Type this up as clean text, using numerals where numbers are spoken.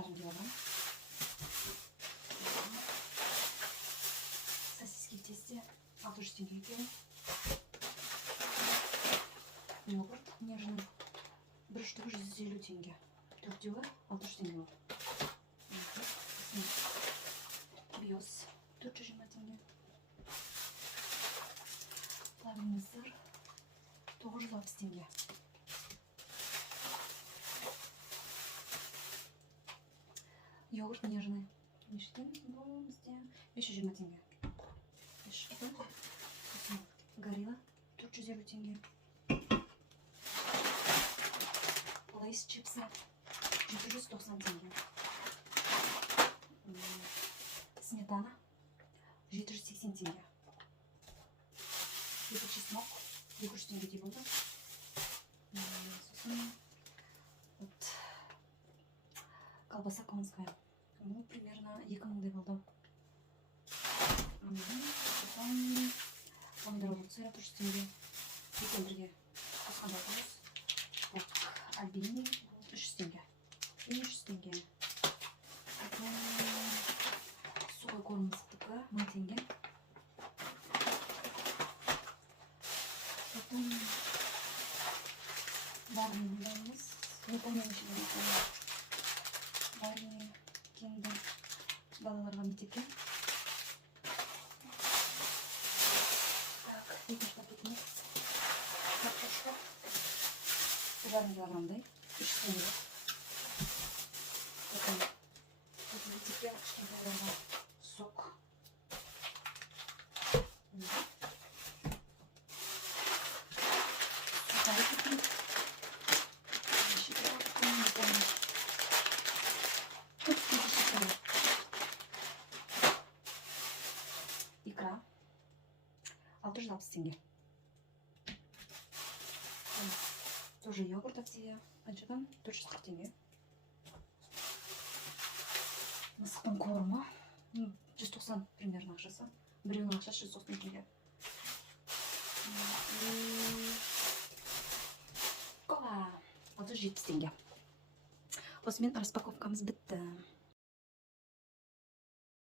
1,5 килограмм. Сосиски в тесте 600 теңге екен. Йогурт нежный 1 штугы 150 теңге. 4-ге 600 теңге бар. Биос 420 теңге. Плавленый сыр 960 теңге. Йогурт нежный. Нешеден бұл бізде 520 теңге. Горилла 450 теңге. Лейс чипсы 490 теңге. Сметана 780 теңге. Екі чеснок 200 теңгедей болды. Сосын колбаса конская. Ну, примерно 2000 болды. Сосын помидоровый сыр 300 теңге. Екеуін бірге қосқанда дұрыс. Альбини 300 теңге. 300 теңге. Сухой корм сыптықы 1000 теңге. Потом барни дайымыз. Не помню нешеде. Барни кенді балаларға мектепке. Так, екінші пакетіміз. Картошка 1,5 килограммдай. 300 теңге. Потом мектепке кішкентайларға сок. Икра 660 теңге. Тоже йогурт акция. Қаншадан? 440 теңге. Мысықтың корымы 190 примерно ақшасы. Біреуінің ақшасы 190 теңге. Кола 670 теңге. Осымен распаковкамыз бітті.